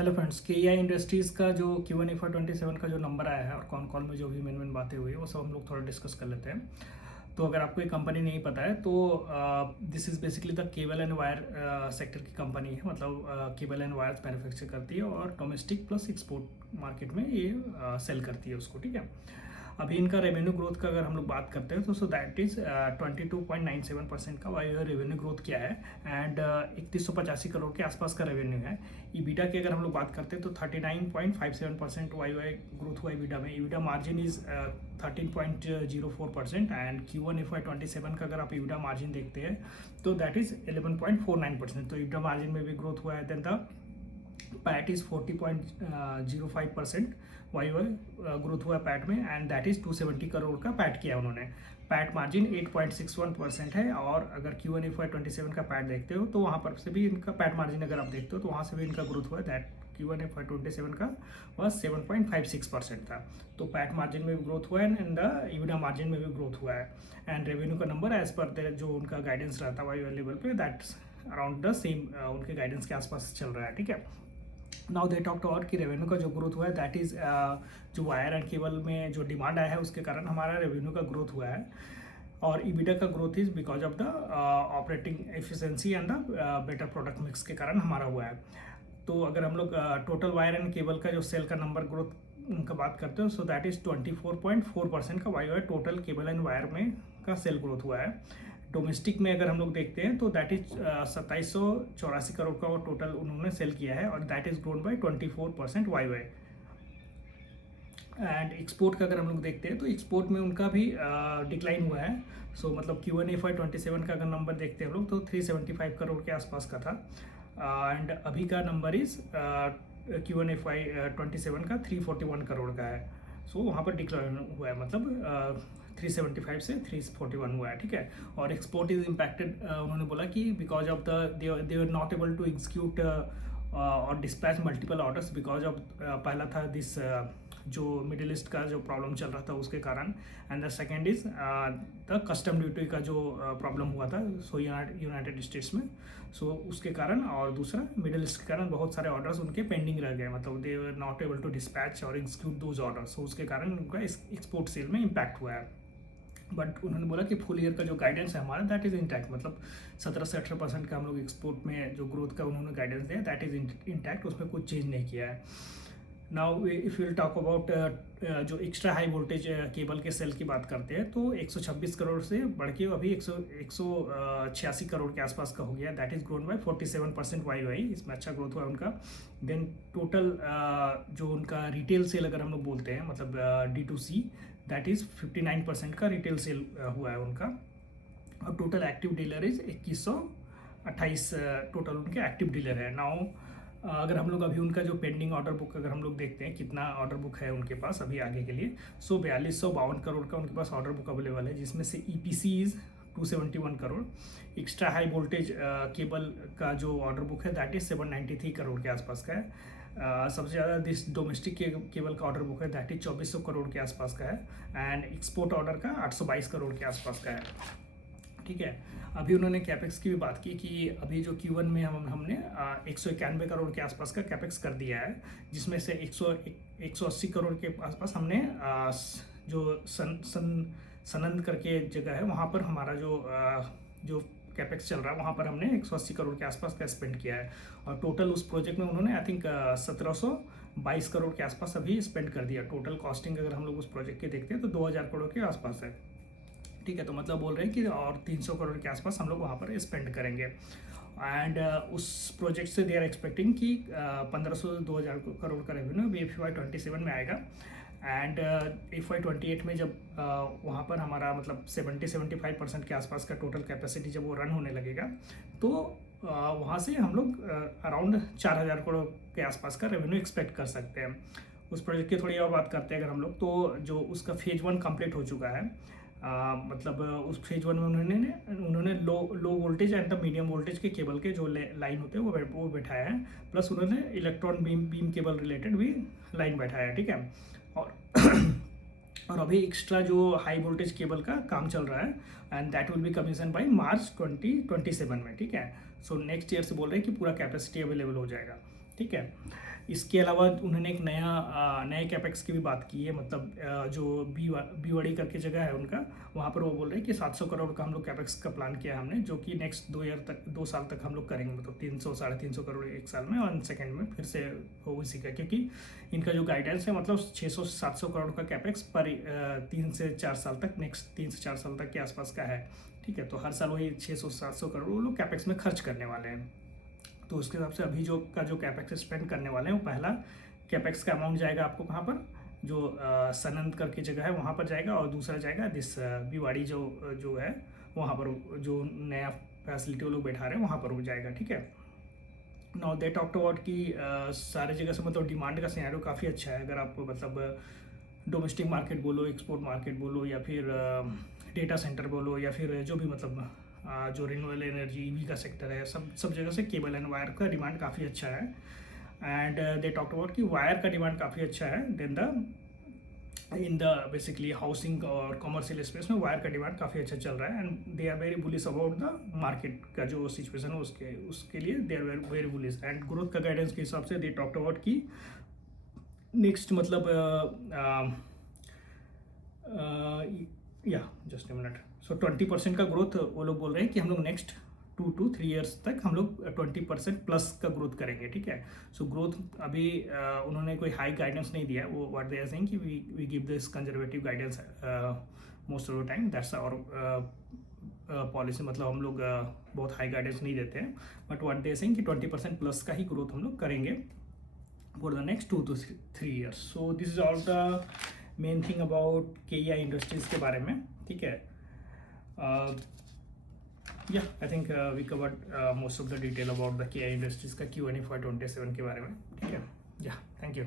Hello friends, के आई industries का जो Q1A427 का जो नंबर आया है और कौन कॉल में जो भी मेन बातें हुई है वो सब हम लोग थोड़ा डिस्कस कर लेते हैं। तो अगर आपको ये कंपनी नहीं पता है तो this is basically the cable and wire sector की कंपनी है। मतलब केबल एंड वायर्स मैन्युफैक्चर करती है और डोमेस्टिक प्लस एक्सपोर्ट मार्केट में ये सेल करती है उसको। ठीक है, अभी इनका रेवेन्यू ग्रोथ का अगर हम लोग बात करते हैं तो सो दैट इज़ 22.97% का वाई रेवेन्यू ग्रोथ किया है एंड 3185 करोड़ के आसपास का रेवेन्यू है। ईबीटा की अगर हम लोग बात करते हैं तो 39.57% वाई ग्रोथ हुआ ईबीटा में। ईबीटा मार्जिन इज़ 13.04% एंड Q1FY27 का अगर आप ईबीटा मार्जिन देखते हैं तो दैट इज़ 11.49%। तो ईबीटा मार्जिन में भी ग्रोथ हुआ है। Then the PAT is 40.05% Y growth हुआ पैट में एंड दैट इज़ 270 करोड़ का पैट किया उन्होंने। पैट मार्जिन 8.61% है। और अगर Q1FY27 का पैट देखते हो तो वहाँ पर से भी इनका पैट मार्जिन अगर आप देखते हो तो वहाँ से भी इनका ग्रोथ हुआ है। दैट Q1FY27 का वह 7.56% था। तो पैट मार्जिन में भी ग्रोथ हुआ है एंड द ईबिटा मार्जिन में भी ग्रोथ हुआ है। एंड रेवेन्यू का नंबर एज पर जो उनका गाइडेंस रहता है वाई लेवल पे दैट्स अराउंड द सेम, उनके गाइडेंस के आसपास चल रहा है। ठीक है, नाउ दे टॉक्ट अबाउट कि रेवेन्यू का जो ग्रोथ हुआ है दैट इज़ जो वायर एंड केबल में जो डिमांड आया है उसके कारण हमारा रेवेन्यू का ग्रोथ हुआ है। और ईबिटा का growth is because of the operating efficiency and the better product mix के कारण हमारा हुआ है। तो अगर हम लोग टोटल वायर एंड केबल का जो सेल का नंबर ग्रोथ उनका बात करते हो सो दैट इज़ 24.4% का Y total cable and wire में का सेल ग्रोथ हुआ है। डोमेस्टिक में अगर हम लोग देखते हैं तो दैट इज 2784 करोड़ का वो टोटल उन्होंने सेल किया है और that is grown by 24% Y. And export का अगर हम लोग देखते हैं तो एक्सपोर्ट में उनका भी डिक्लाइन हुआ है। सो मतलब Q1FY27 का अगर नंबर देखते हैं हम लोग तो 375 करोड़ के आसपास का था एंड अभी का नंबर इज Q1FY27 का 341 करोड़ का है। सो वहाँ पर डिक्लाइन हुआ है, मतलब 375 से 341 हुआ है। ठीक है, और एक्सपोर्ट इज इम्पैक्टेड, उन्होंने बोला कि because of the they are not able to execute और dispatch multiple orders because of पहला था दिस जो मिडिल ईस्ट का जो प्रॉब्लम चल रहा था उसके कारण and the second is the custom duty का जो प्रॉब्लम हुआ था सो यूनाइटेड स्टेट्स में। सो उसके कारण और दूसरा मिडिल ईस्ट के कारण बहुत सारे ऑर्डर्स उनके पेंडिंग रह गए, मतलब they were not able to dispatch और एग्जीक्यूट दोज ऑर्डर्स। सो उसके कारण उनका एक्सपोर्ट सेल में इम्पैक्ट हुआ है। बट उन्होंने बोला कि फुल ईयर का जो गाइडेंस है हमारा दैट इज़ इंटैक्ट, मतलब 17 से 18% का हम लोग एक्सपोर्ट में जो ग्रोथ का उन्होंने गाइडेंस दिया दैट इज़ इंटैक्ट, उसमें कुछ चेंज नहीं किया है। Now if you talk about जो एक्स्ट्रा हाई वोल्टेज केबल के सेल की बात करते हैं तो 126 करोड़ से बढ़ के अभी 186 करोड़ के आसपास का हो गया। That is grown by 47% Y, इसमें अच्छा ग्रोथ हुआ उनका। देन टोटल जो उनका रिटेल सेल अगर हम लोग बोलते हैं मतलब D2C दैट इज़ 59% का रिटेल सेल हुआ है उनका। और total active dealer is 2128 total उनके एक्टिव डीलर है। नाउ अगर हम लोग अभी उनका जो पेंडिंग ऑर्डर बुक अगर हम लोग देखते हैं कितना ऑर्डर बुक है उनके पास अभी आगे के लिए, सो 4252 करोड़ का उनके पास ऑर्डर बुक अवेलेबल है, जिसमें से EPC is 271 crore. Extra high voltage cable का जो ऑर्डर बुक है दैट इज़ 793 करोड़ के आसपास का है। सबसे ज़्यादा दिस डोमेस्टिक केबल का ऑर्डर बुक है दैट इज 2400 करोड़ के आसपास का है एंड एक्सपोर्ट ऑर्डर का 822 करोड़ के आसपास का है। ठीक है, अभी उन्होंने कैपेक्स की भी बात की कि अभी जो Q1 में हमने 191 करोड़ के आसपास का कैपेक्स कर दिया है, जिसमें से 180 करोड़ के आसपास हमने जो सनंद करके जगह है वहाँ पर हमारा जो कैपेक्स चल रहा है वहाँ पर हमने 180 करोड़ के आसपास का स्पेंड किया है। और टोटल उस प्रोजेक्ट में उन्होंने आई थिंक 1722 करोड़ के आसपास अभी स्पेंड कर दिया। टोटल कॉस्टिंग अगर हम लोग उस प्रोजेक्ट के देखते हैं तो 2000 करोड़ के आसपास है। ठीक है, तो मतलब बोल रहे हैं कि और 300 करोड़ के आसपास हम लोग वहाँ पर स्पेंड करेंगे एंड उस प्रोजेक्ट से दे आर एक्सपेक्टिंग कि 1500 से 2000 करोड़ का रेवेन्यू FY27 में आएगा एंड FY28 में जब वहाँ पर हमारा मतलब 70-75% के आसपास का टोटल कैपेसिटी जब वो रन होने लगेगा तो वहाँ से हम लोग अराउंड 4000 करोड़ के आसपास का रेवेन्यू एक्सपेक्ट कर सकते हैं। उस प्रोजेक्ट की थोड़ी और बात करते हैं अगर हम लोग तो जो उसका फेज 1 कंप्लीट हो चुका है। मतलब उस फेज 1 में उन्होंने low voltage and the medium voltage के केबल के जो लाइन होते हैं वो बैठाया है, प्लस उन्होंने इलेक्ट्रॉन बीम केबल रिलेटेड भी लाइन बैठाया है। ठीक है, और और अभी एक्स्ट्रा जो हाई वोल्टेज केबल का काम चल रहा है and that will be commission by मार्च 2027 में। ठीक है, सो नेक्स्ट ईयर से बोल रहे हैं कि पूरा कैपेसिटी अवेलेबल हो जाएगा। ठीक है। इसके अलावा उन्होंने एक नए कैपेक्स की भी बात की है, मतलब जो बीवाड़ी करके जगह है उनका, वहाँ पर वो बोल रहे हैं कि 700 करोड़ का हम लोग कैपेक्स का प्लान किया है हमने, जो कि नेक्स्ट 2 साल तक हम लोग करेंगे, मतलब 300-350 करोड़ एक साल में, और सेकेंड में फिर से हो इसी का, क्योंकि इनका जो गाइडेंस है मतलब 600-700 करोड़ का कैपेक्स पर 3 से 4 साल तक, नेक्स्ट 3 से 4 साल तक के आसपास का है, ठीक है। तो हर साल वही 600-700 करोड़ वो लोग कैपेक्स में खर्च करने वाले हैं। तो उसके हिसाब से अभी जो कैपेक्स स्पेंड करने वाले हैं, वो पहला कैपेक्स का अमाउंट जाएगा आपको कहाँ पर, जो सनंद करके जगह है वहाँ पर जाएगा, और दूसरा जाएगा दिस बीवाड़ी जो है वहाँ पर, जो नया फैसिलिटी वो लोग बैठा रहे हैं वहाँ पर वो जाएगा, ठीक है। नाउ दे टॉक्ट अबाउट कि सारी जगह से मतलब डिमांड का सिनेरियो काफ़ी अच्छा है, अगर आप मतलब डोमेस्टिक मार्केट बोलो, एक्सपोर्ट मार्केट बोलो, या फिर डेटा सेंटर बोलो, या फिर जो भी मतलब जो रिन्यूएबल एनर्जी ईवी का सेक्टर है, सब जगह से केबल एंड वायर का डिमांड काफ़ी अच्छा है। एंड दे टॉक्ट अबाउट कि वायर का डिमांड काफ़ी अच्छा है, then in the basically housing और कॉमर्शियल स्पेस में वायर का डिमांड काफ़ी अच्छा चल रहा है, and they are very bullish about the market का जो सिचुएशन है उसके लिए they are very bullish. And growth का गाइडेंस के हिसाब से दे टॉक्ट अबाउट कि नेक्स्ट मतलब या जस्ट ए मिनट, सो 20% का ग्रोथ वो लोग बोल रहे हैं कि हम लोग नेक्स्ट 2 to 3 ईयर्स तक हम लोग 20% प्लस का ग्रोथ करेंगे, ठीक है। सो ग्रोथ अभी उन्होंने कोई हाई गाइडेंस नहीं दिया, वो व्हाट दे आर सेइंग कि we give this conservative guidance most of the time, that's our policy, मतलब हम लोग बहुत हाई गाइडेंस नहीं देते हैं, but what they are saying कि 20% प्लस का ही ग्रोथ हम लोग करेंगे for the next 2 to 3 years. So this is all the main thing about KEI industries के बारे में, ठीक है। Yeah, I think we covered most of the detail about the KEI Industries का Q&A for 27 के बारे में, ठीक है। Yeah, thank you.